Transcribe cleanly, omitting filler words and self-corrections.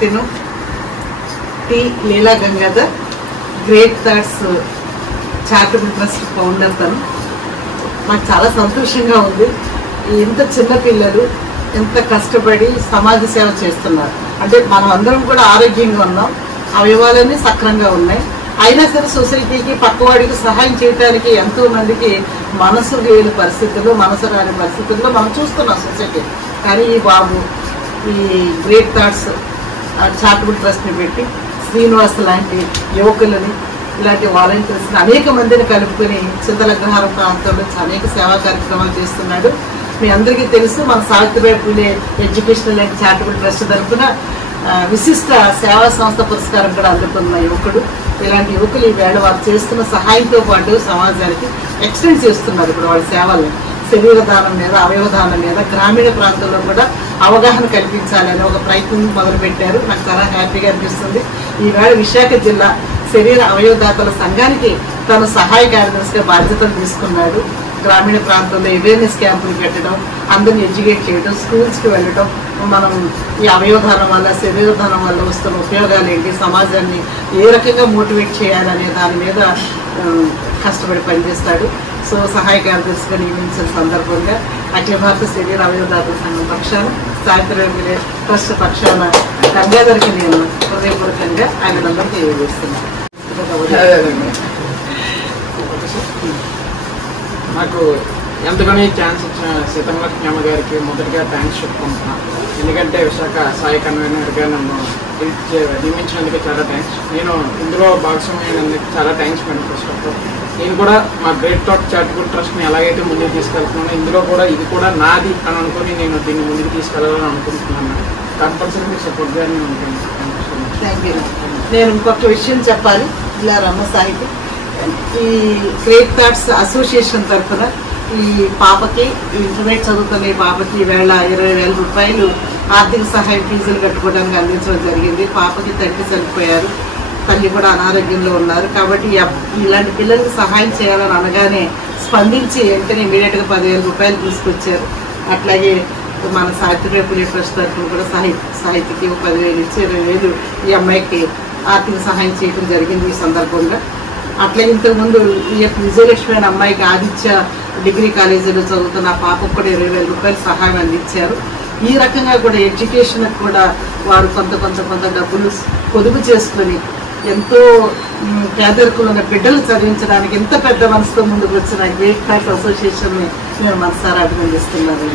తిను T Leela Gangadhar great thoughts charitable trust founder. తను నాకు చాలా సంతోషంగా ఉంది. ఎంత చిన్న పిల్లలు ఎంత కష్టపడి సమాజ సేవ చేస్తున్నారు. అంటే మనం అందరం కూడా ఆరోగ్యంగా ఉన్నాం, అవయవాలన్నీ సక్రంగా ఉన్నాయి, అయినా సరే సొసైటీకి పక్కవాడికి సహాయం చేయడానికి ఎంతో మందికి మనసు లేని పరిస్థితుల్లో, మనసు రాని పరిస్థితుల్లో మనం చూస్తున్నాం సొసైటీ. కానీ ఈ బాబు ఈ గ్రేట్ థాట్స్ చారిటబుల్ ట్రస్ట్ని పెట్టి శ్రీనివాస్ లాంటి యువకులని, ఇలాంటి వాలంటీర్స్ని అనేక మందిని కలుపుకొని చింతలగ్రహారం ప్రాంతంలో అనేక సేవా కార్యక్రమాలు చేస్తున్నాడు. మీ అందరికీ తెలుసు, మన Savitribai Phule educational and charitable trust తరఫున విశిష్ట సేవా సంస్థ పురస్కారం కూడా అందుకున్న యువకుడు. ఇలాంటి యువకులు ఈవేళ వారు చేస్తున్న సహాయంతో పాటు సమాజానికి ఎక్స్టెండ్ చేస్తున్నారు ఇప్పుడు వాళ్ళ సేవల్ని. శరీర దానం మీద, అవయవ దానం మీద గ్రామీణ ప్రాంతంలో కూడా అవగాహన కల్పించాలని ఒక ప్రయత్నం మొదలుపెట్టారు. నాకు చాలా హ్యాపీగా అనిపిస్తుంది. ఈవేళ విశాఖ జిల్లా శరీర అవయవదాతల సంఘానికి తను సహాయ కార్యదర్శిగా బాధ్యతలు తీసుకున్నాడు. గ్రామీణ ప్రాంతంలో అవేర్నెస్ క్యాంపులు పెట్టడం, అందరిని ఎడ్యుకేట్ చేయడం, స్కూల్స్కి వెళ్ళడం, మనం ఈ అవయవదానం వల్ల, శరీరదానం వల్ల వస్తున్న ఉపయోగాలు ఏంటి, సమాజాన్ని ఏ రకంగా మోటివేట్ చేయాలనే దాని మీద కష్టపడి పనిచేస్తాడు. సో సహాయ కార్యదర్శిగా నియమించిన సందర్భంగా అఖిల భారత శరీర అవయవదాతల సంఘం పక్షాన, సావిత్రిబాయి ట్రస్ట్ పక్షాన గంగాధర్కి నేను హృదయపూర్వకంగా ఆయన నంబర్ తెలియజేస్తున్నాను. నాకు ఎంతగానో ఈ ఛాన్స్ ఇచ్చిన సీతమ్మలక్ష్మి అమ్మ గారికి మొదటిగా థ్యాంక్స్ చెప్పుకుంటున్నాను. ఎందుకంటే విశాఖ సాయి కన్వీనర్గా నన్ను నియమించినందుకు చాలా థ్యాంక్స్. నేను ఇందులో భాగస్వామ్యమైనందుకు చాలా thanks madam. First of all నేను కూడా మా గ్రేట్ థాట్ చారిటబుల్ ట్రస్ట్ని ఎలాగైతే ముందుకు తీసుకెళ్తున్నానో ఇందులో కూడా ఇది కూడా నాది అని అనుకుని నేను దీన్ని ముందుకు తీసుకెళ్లాలని అనుకుంటున్నాను. కంపల్సరీ మీ సపోర్ట్గా నేను ఉంటాను. Thank you. నేను ఇంకొక విషయం చెప్పాలి. ఇలా రమ్మ సాహిత్యం ఈ గ్రేట్ థాట్స్ అసోసియేషన్ తరఫున ఈ పాపకి ఇంటర్మీడియట్ చదువుతున్న ఈ పాపకి ఈవేళ 20,000 రూపాయలు ఆర్థిక సహాయం ఫీజులు కట్టుకోవడానికి అందించడం జరిగింది. పాపకి తండ్రి చనిపోయారు, తల్లి కూడా అనారోగ్యంలో ఉన్నారు. కాబట్టి ఇలాంటి పిల్లలకి సహాయం చేయాలని అనగానే స్పందించి వెంటనే ఇమీడియట్గా 10,000 రూపాయలు తీసుకొచ్చారు. అట్లాగే మన సావిత్రిబాయి పూలే ట్రస్ట్ తరఫున కూడా సాహిత్యకి 10,000 ఇచ్చి 20,000 ఈ అమ్మాయికి ఆర్థిక సహాయం చేయడం జరిగింది ఈ సందర్భంగా. అట్లా ఇంతకుముందు విజయలక్ష్మి అనే అమ్మాయికి ఆదిత్య డిగ్రీ కాలేజీలో చదువుతున్న పాపకు కూడా 20,000 రూపాయలు సహాయం అందించారు. ఈ రకంగా కూడా ఎడ్యుకేషన్కి కూడా వారు కొంత డబ్బులు పొదుపు చేసుకొని ఎంతో పేదరికంలో ఉన్న బిడ్డలు చదివించడానికి ఎంత పెద్ద మనసుతో ముందుకు వచ్చిన గ్రేట్ థాట్స్ అసోసియేషన్ని నేను మనసారా అభినందిస్తున్నాను.